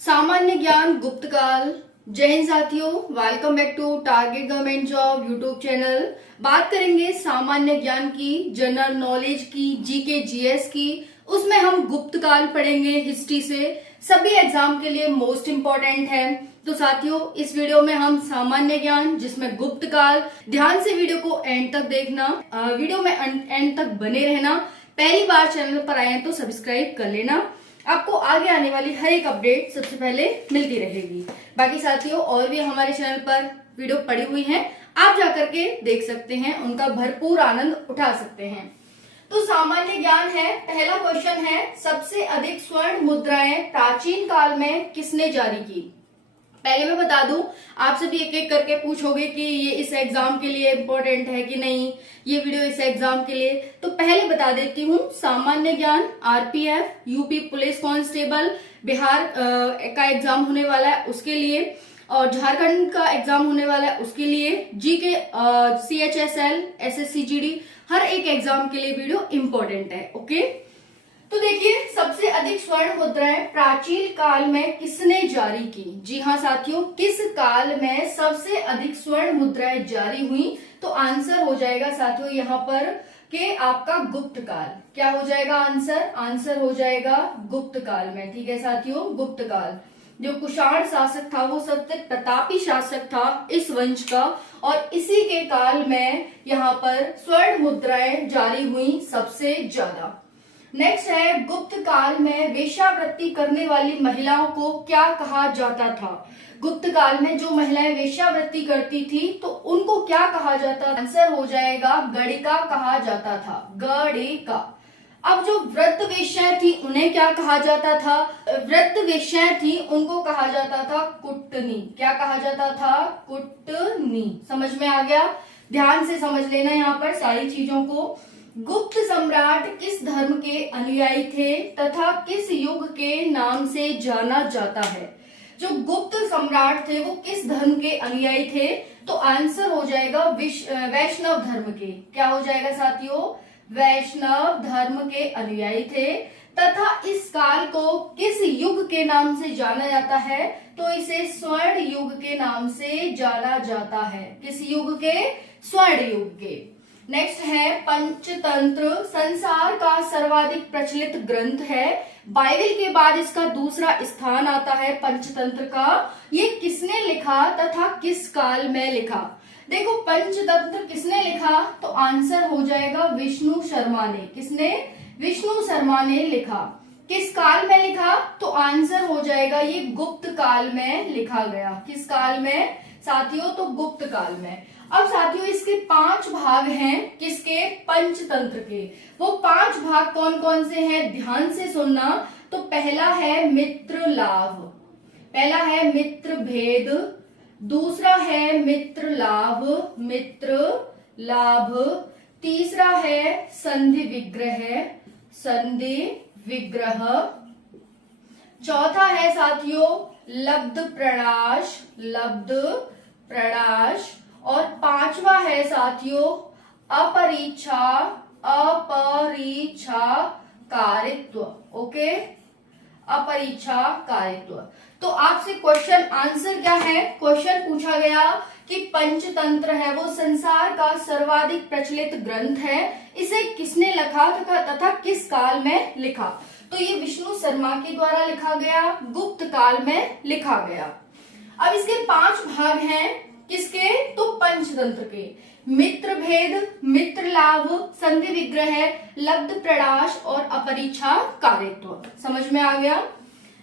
सामान्य ज्ञान गुप्त काल। जय हिंद साथियों, welcome back to target government job YouTube channel. बात करेंगे सामान्य ज्ञान की, जनरल नॉलेज की, जीके जीएस की। उसमें हम गुप्त काल पढ़ेंगे हिस्ट्री से। सभी एग्जाम के लिए मोस्ट इम्पोर्टेंट है। तो साथियों, इस वीडियो में हम सामान्य ज्ञान जिसमें गुप्त काल, ध्यान से वीडियो को एंड तक देखना, वीडियो में एंड तक बने रहना। पहली बार चैनल पर आए हैं तो सब्सक्राइब कर लेना, आपको आगे आने वाली हर एक अपडेट सबसे पहले मिलती रहेगी। बाकी साथियों, और भी हमारे चैनल पर वीडियो पड़ी हुई हैं, आप जाकर के देख सकते हैं, उनका भरपूर आनंद उठा सकते हैं। तो सामान्य ज्ञान है। पहला क्वेश्चन है, सबसे अधिक स्वर्ण मुद्राएं प्राचीन काल में किसने जारी की? पहले मैं बता दूं, आप सभी एक एक करके पूछोगे कि ये इस एग्जाम के लिए इम्पोर्टेंट है कि नहीं, ये वीडियो इस एग्जाम के लिए। तो पहले बता देती हूँ, सामान्य ज्ञान RPF, UP police constable, Bihar का एग्जाम होने वाला है उसके लिए, और झारखंड का एग्जाम होने वाला है उसके लिए, जीके, सीएचएसएल, एसएससीजीडी, हर एक एग्जाम के लिए वीडियो इम्पोर्टेंट है। ओके, तो देखिए, सबसे अधिक स्वर्ण मुद्राएं प्राचीन काल में किसने जारी की? जी हाँ साथियों, किस काल में सबसे अधिक स्वर्ण मुद्राएं जारी हुई? तो आंसर हो जाएगा साथियों यहाँ पर कि आपका गुप्त काल। क्या हो जाएगा आंसर? आंसर हो जाएगा गुप्त काल में। ठीक है साथियों, गुप्त काल। जो कुषाण शासक था वो सबसे प्रतापी शासक था इस वंश का, और इसी के काल में यहाँ पर स्वर्ण मुद्राएं जारी हुई सबसे ज्यादा। नेक्स्ट है, गुप्त काल में वेश्यावृत्ति करने वाली महिलाओं को क्या कहा जाता था? गुप्त काल में जो महिलाएं वेश्यावृत्ति करती थी तो उनको क्या कहा जाता? आंसर हो जाएगा गणिका कहा जाता था, गणिका। अब जो वृद्ध वेश्याएं थी उन्हें क्या कहा जाता था? वृद्ध वेश्याएं थी उनको कहा जाता था कुटनी। क्या कहा जाता था? कुटनी। समझ में आ गया? ध्यान से समझ लेना यहाँ पर सारी चीजों को। गुप्त सम्राट किस धर्म के अनुयायी थे तथा किस युग के नाम से जाना जाता है? जो गुप्त सम्राट थे वो किस धर्म के अनुयायी थे? तो आंसर हो जाएगा वैष्णव धर्म के। क्या हो जाएगा साथियों? वैष्णव धर्म के अनुयायी थे। तथा इस काल को किस युग के नाम से जाना जाता है? तो इसे स्वर्ण युग के नाम से जाना जाता है। किस युग के? स्वर्ण युग के। नेक्स्ट है, पंचतंत्र संसार का सर्वाधिक प्रचलित ग्रंथ है। बाइबल के बाद इसका दूसरा स्थान आता है पंचतंत्र का। ये किसने लिखा तथा किस काल में लिखा? देखो, पंचतंत्र किसने लिखा? तो आंसर हो जाएगा विष्णु शर्मा ने। किसने? विष्णु शर्मा ने लिखा। किस काल में लिखा? तो आंसर हो जाएगा ये गुप्त काल में लिखा गया। किस काल में साथियों? तो गुप्त काल में। अब साथियों, इसके 5 भाग हैं। किसके? पंचतंत्र के। वो 5 भाग कौन कौन से हैं? ध्यान से सुनना। तो पहला है मित्र लाभ, पहला है मित्र भेद, दूसरा है मित्र लाभ, मित्र लाभ, तीसरा है संधि विग्रह, संधि विग्रह, चौथा है साथियों लब्ध प्रणाश, लब्ध प्रणाश, और 5वां है साथियों अपरीक्षा, अपरीक्षा कारित्व। ओके, अपरीक्षा कारित्व। तो आपसे क्वेश्चन आंसर क्या है? क्वेश्चन पूछा गया कि पंचतंत्र है वो संसार का सर्वाधिक प्रचलित ग्रंथ है, इसे किसने लिखा तथा किस काल में लिखा? तो ये विष्णु शर्मा के द्वारा लिखा गया, गुप्त काल में लिखा गया। अब इसके 5 भाग हैं। किसके? तो पंचतंत्र के। मित्र भेद, मित्र लाभ, संधि विग्रह, लब्ध प्रणाश और अपरीक्षा कारित्व। समझ में आ गया?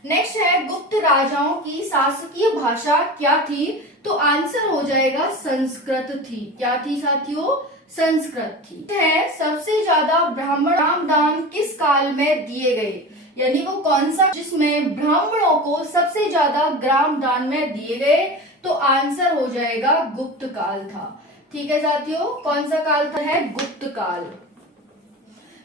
नेक्स्ट है, गुप्त राजाओं की शासकीय भाषा क्या थी? तो आंसर हो जाएगा संस्कृत थी। क्या थी साथियों? संस्कृत थी। है, सबसे ज्यादा ब्राह्मण दान किस काल में दिए गए? यानी वो कौन सा जिसमें ब्राह्मणों को सबसे ज्यादा ग्राम दान में दिए गए? तो आंसर हो जाएगा गुप्त काल था। ठीक है साथियों, कौन सा काल था? है गुप्त काल।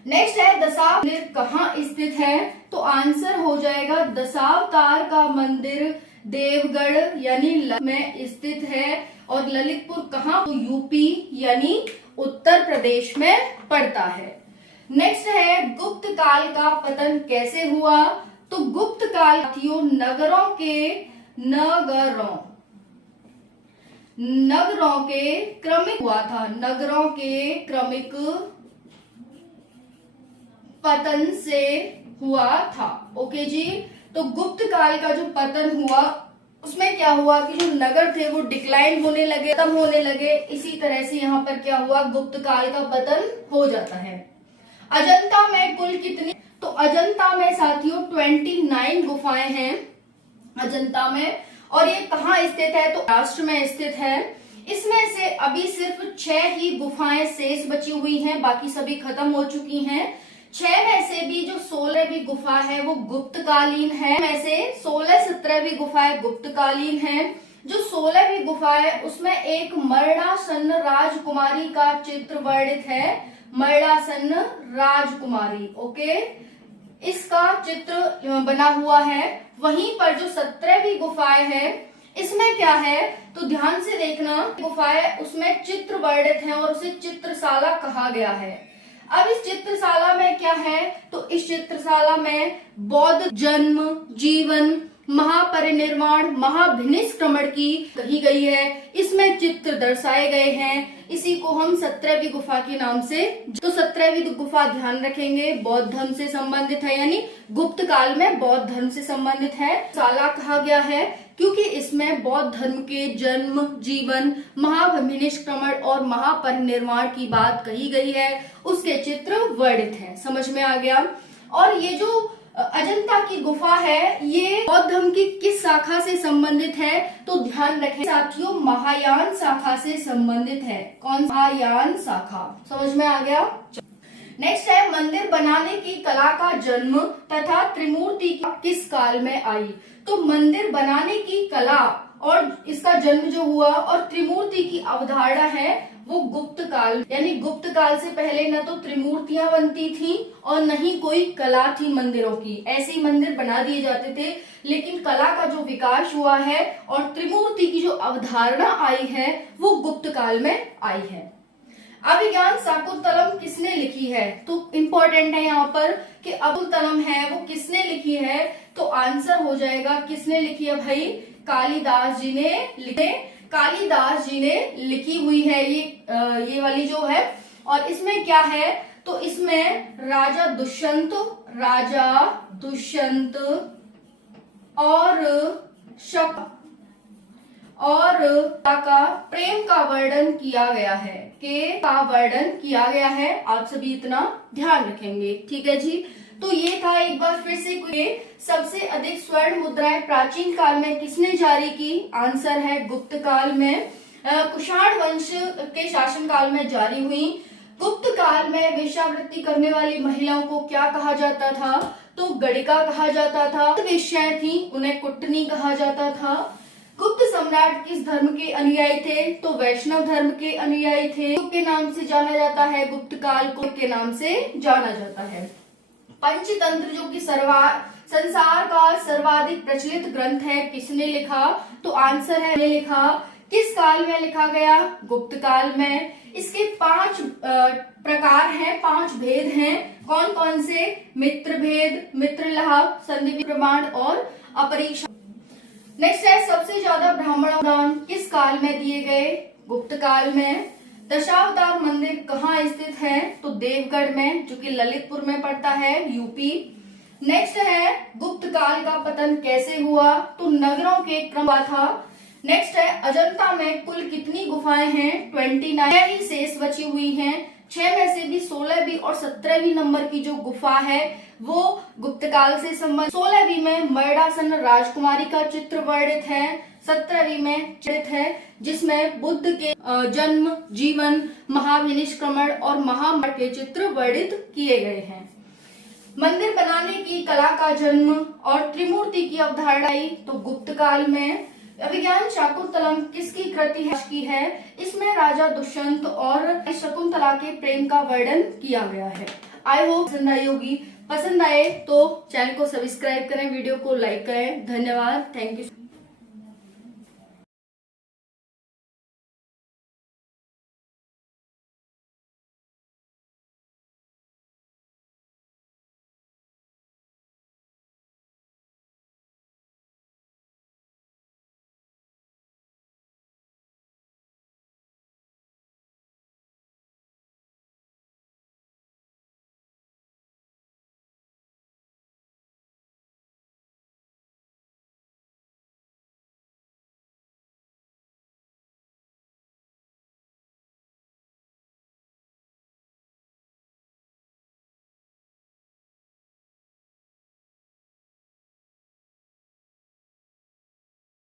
नेक्स्ट है, दशावतार मंदिर कहाँ स्थित है? तो आंसर हो जाएगा दशावतार का मंदिर देवगढ़ यानी में स्थित है। और ललितपुर कहाँ? तो यूपी यानी उत्तर प्रदेश में पड़ता है। नेक्स्ट है, गुप्त काल का पतन कैसे हुआ? तो गुप्त काल साथियों नगरों के क्रमिक हुआ था, नगरों के क्रमिक पतन से हुआ था। ओके जी, तो गुप्त काल का जो पतन हुआ उसमें क्या हुआ कि जो नगर थे वो डिक्लाइन होने लगे, खत्म होने लगे। इसी तरह से यहाँ पर क्या हुआ, गुप्त काल का पतन हो जाता है। अजंता में कुल कितनी, तो अजंता में साथियों 29 गुफाएं हैं अजंता में, और ये कहाँ स्थित है, तो महाराष्ट्र में स्थित है। इसमें से अभी सिर्फ 6 ही गुफाएं शेष बची हुई हैं, बाकी सभी खत्म हो चुकी हैं। 6 में से भी जो 16वीं गुफा है वो गुप्तकालीन है, में से 16-17वीं गुफाएं गुप्तकालीन है। जो 16वीं गुफा है उसमें एक मरणासन्न राजकुमारी का चित्र वर्णित है, मरणासन्न राजकुमारी। ओके, इसका चित्र बना हुआ है। वहीं पर जो 17वीं गुफाएं है इसमें क्या है, तो ध्यान से देखना, गुफाएं उसमें चित्र वर्णित है और उसे चित्रशाला कहा गया है। अब इस चित्रशाला में क्या है, तो इस चित्रशाला में बौद्ध जन्म, जीवन, महापरिनिर्वाण, महाभिनिष्क्रमण की कही गई है। इसमें चित्र दर्शाए गए हैं। इसी को हम 17वीं गुफा के नाम से, तो 17वीं गुफा ध्यान रखेंगे बौद्ध धर्म से संबंधित है, यानी गुप्त काल में बौद्ध धर्म से संबंधित है। शाला कहा गया है क्योंकि इसमें बौद्ध धर्म के जन्म, जीवन, महाभिनिष्क्रमण और महापरिनिर्वाण की बात कही गई है, उसके चित्र वर्णित है। समझ में आ गया। और ये जो अजंता की गुफा है ये बौद्ध धर्म की किस शाखा से संबंधित है, तो ध्यान रखें साथियों, महायान शाखा से संबंधित है। कौन, महायान शाखा। समझ में आ गया। नेक्स्ट है मंदिर बनाने की कला का जन्म तथा त्रिमूर्ति किस काल में आई। तो मंदिर बनाने की कला और इसका जन्म जो हुआ और त्रिमूर्ति की अवधारणा है वो गुप्त काल, यानी गुप्त काल से पहले न तो त्रिमूर्तियां बनती थी और न ही कोई कला थी मंदिरों की। ऐसे ही मंदिर बना दिए जाते थे, लेकिन कला का जो विकास हुआ है और त्रिमूर्ति की जो अवधारणा आई है वो गुप्त काल में आई है। अभिज्ञान शाकुंतलम किसने लिखी है, तो इम्पोर्टेंट है यहाँ पर कि अबुल है वो किसने लिखी है, तो आंसर हो जाएगा किसने लिखी है भाई, कालिदास जी ने लिखे, कालिदास जी ने लिखी हुई है ये वाली जो है। और इसमें क्या है, तो इसमें राजा दुष्यंत और शक और का प्रेम का वर्णन किया गया है, आप सभी इतना ध्यान रखेंगे। ठीक है जी, तो ये था एक बार फिर से, सबसे अधिक स्वर्ण मुद्राएं प्राचीन काल में किसने जारी की, आंसर है गुप्त काल में, कुषाण वंश के शासन काल में जारी हुई। गुप्त काल में वेश्यावृत्ति करने वाली महिलाओं को क्या कहा जाता था, तो गणिका कहा जाता था। वेश्याएं थी उन्हें कुटनी कहा जाता था। गुप्त सम्राट किस धर्म के अनुयायी थे, तो वैष्णव धर्म के अनुयायी थे। के नाम से जाना जाता है, गुप्त काल को के नाम से जाना जाता है। पंचतंत्र जो कि संसार का सर्वाधिक प्रचलित ग्रंथ है, किसने लिखा, तो आंसर है लिखा। किस काल में लिखा गया, गुप्त काल में। इसके 5 प्रकार हैं, 5 भेद हैं। कौन कौन से, मित्र भेद, मित्रलाभ, संधि प्रमाण और अपरीक्षा। नेक्स्ट है सबसे ज्यादा ब्राह्मण दान किस काल में दिए गए, गुप्त काल में। दशावतार मंदिर कहाँ स्थित है, तो देवगढ़ में, जो कि ललितपुर में पड़ता है, यूपी। नेक्स्ट है गुप्त काल का पतन कैसे हुआ, तो नगरों के क्रम था। नेक्स्ट है अजंता में कुल कितनी गुफाएं हैं, 29 ही शेष बची हुई हैं। 6 में से भी 16वीं और 17वीं नंबर की जो गुफा है वो गुप्त काल से संबंधित। 16वीं में मरणासन्न राजकुमारी का चित्र वर्णित है, 17वीं में चित्रित है जिसमें बुद्ध के जन्म, जीवन, महाभिनिष्क्रमण और महामर के चित्र वर्णित किए गए हैं। मंदिर बनाने की कला का जन्म और त्रिमूर्ति की अवधारणा तो गुप्त काल में। अभिज्ञान शाकुंतलम किसकी कृति है, इसमें राजा दुष्यंत और शकुंतला के प्रेम का वर्णन किया गया है। आई होप पसंद आई होगी। पसंद आए तो चैनल को सब्सक्राइब करें, वीडियो को लाइक करें। धन्यवाद, थैंक यू।